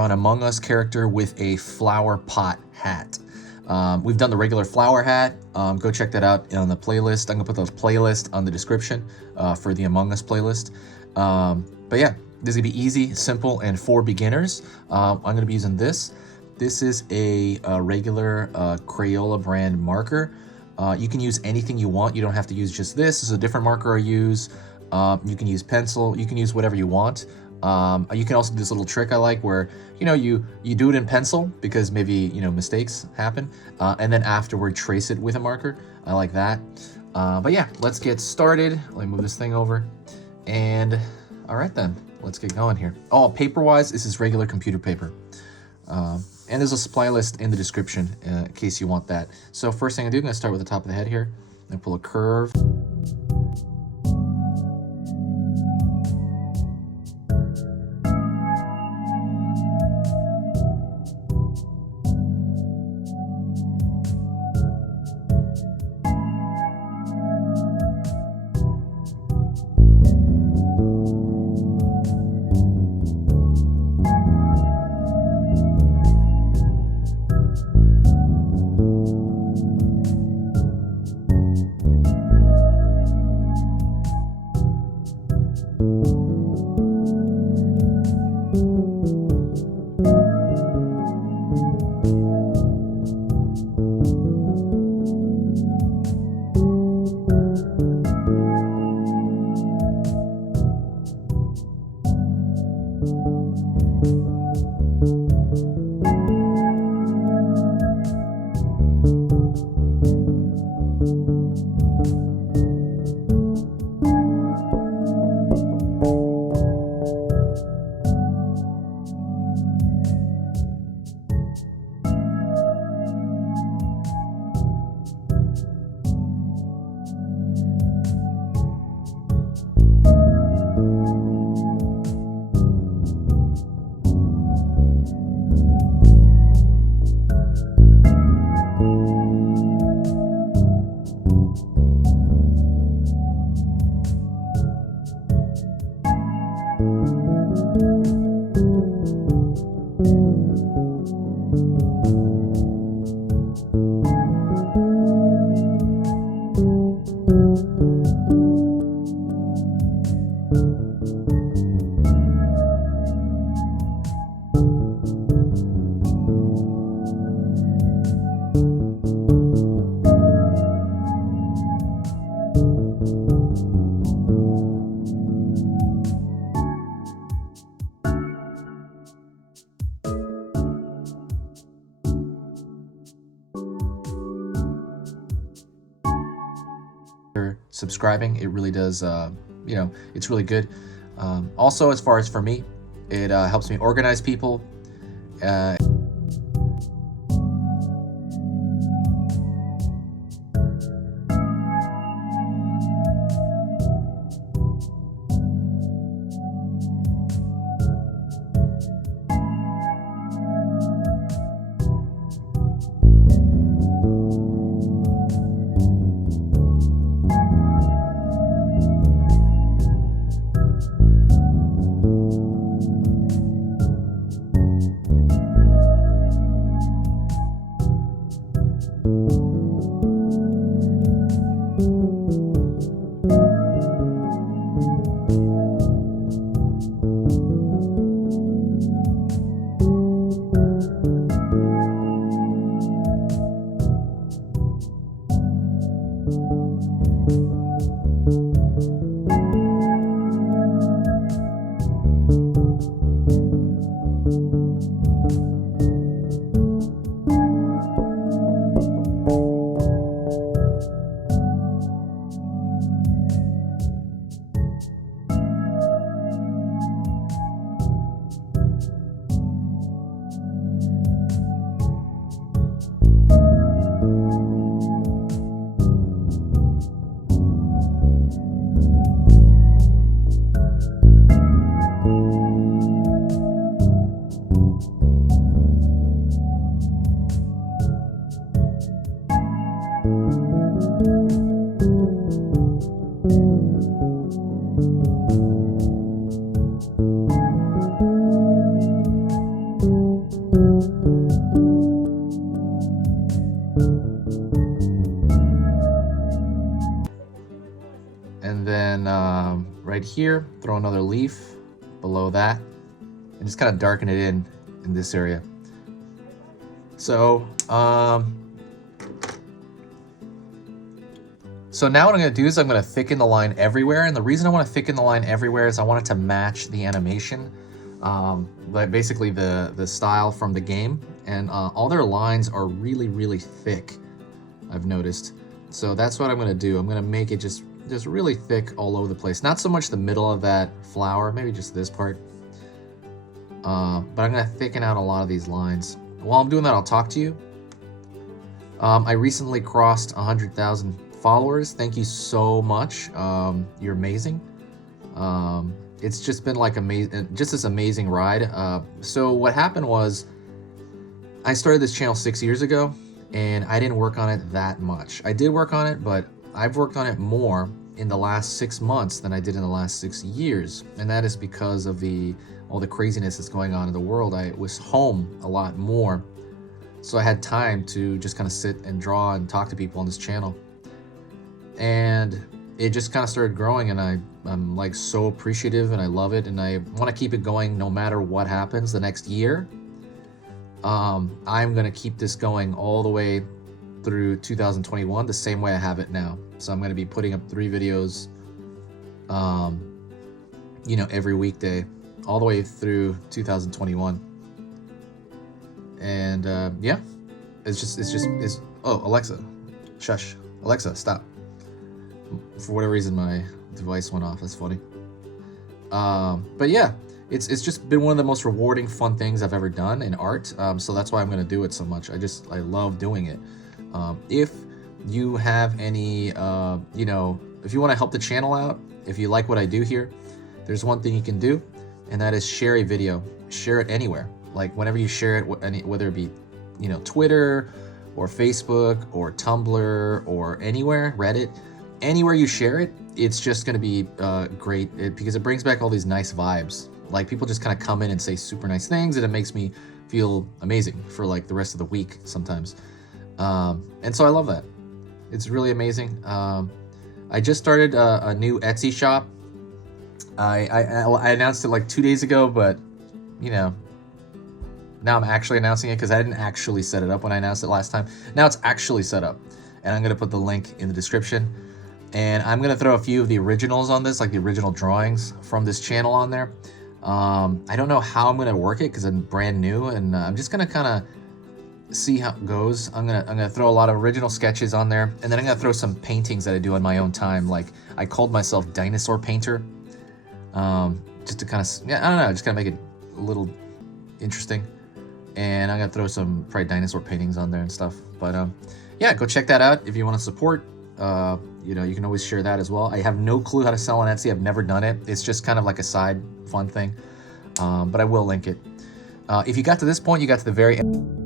draw an Among Us character with a flower pot hat. We've done the regular flower hat. Go check that out on the playlist. I'm gonna put the playlist on the description for the Among Us playlist. But yeah, this is gonna be easy, simple, and for beginners. I'm gonna be using this. This is a regular Crayola brand marker. You can use anything you want. You don't have to use just this. This is a different marker I use. You can use pencil. You can use whatever you want. You can also do this little trick I like where, you do it in pencil because maybe, mistakes happen. And then afterward, trace it with a marker. I like that. But yeah, let's get started. Let me move this thing over. And all right, then let's get going here. Oh, paper-wise, this is regular computer paper. And there's a supply list in the description in case you want that. So first thing I do, I'm gonna start with the top of the head here. I'm gonna pull a curve. Subscribing, it really does, it's really good. Also, as far as for me, it helps me organize people. right here, throw another leaf below that, and just kind of darken it in this area. So, so now what I'm going to do is I'm going to thicken the line everywhere, and the reason I want to thicken the line everywhere is I want it to match the animation, but basically the style from the game, and all their lines are really, really thick, I've noticed. So that's what I'm going to do. I'm going to make it just really thick all over the place. Not so much the middle of that flower, maybe just this part. But I'm going to thicken out a lot of these lines. While I'm doing that, I'll talk to you. I recently crossed 100,000 followers. Thank you so much. You're amazing. It's just been like just this amazing ride. So what happened was I started this channel 6 years ago, and I didn't work on it that much. I did work on it, but I've worked on it more in the last 6 months than I did in the last 6 years. And that is because of all the craziness that's going on in the world. I was home a lot more, so I had time to just kind of sit and draw and talk to people on this channel. And it just kind of started growing, and I'm like so appreciative, and I love it, and I want to keep it going no matter what happens the next year. I'm gonna keep this going all the way through 2021 the same way I have it now. So I'm going to be putting up 3 videos you know, every weekday all the way through 2021. And yeah, it's oh, Alexa, shush. Alexa, stop. For whatever reason my device went off. That's funny. But yeah, it's just been one of the most rewarding, fun things I've ever done in art. So that's why I'm going to do it so much. I love doing it. If you have any, you know, if you want to help the channel out, if you like what I do here, there's one thing you can do, and that is share a video. Share it anywhere. Like whenever you share it, whether it be, you know, Twitter or Facebook or Tumblr or anywhere, Reddit, anywhere you share it, it's just going to be great because it brings back all these nice vibes. Like people just kind of come in and say super nice things, and it makes me feel amazing for like the rest of the week sometimes. And so I love that. It's really amazing. I just started a new Etsy shop. I announced it like 2 days ago, but you know, now I'm actually announcing it because I didn't actually set it up when I announced it last time. Now it's actually set up, and I'm gonna put the link in the description. And I'm gonna throw a few of the originals on this, like the original drawings from this channel on there. I don't know how I'm gonna work it because I'm brand new, and I'm just gonna kind of see how it goes. I'm gonna throw a lot of original sketches on there, and then I'm gonna throw some paintings that I do on my own time. Like I called myself Dinosaur Painter, just to kind of, yeah, I don't know, just kind of make it a little interesting. And I'm gonna throw some probably dinosaur paintings on there and stuff. But yeah, go check that out if you want to support. You know, you can always share that as well. I have no clue how to sell on Etsy. I've never done it. It's just kind of like a side fun thing, but I will link it. If you got to this point, you got to the very end.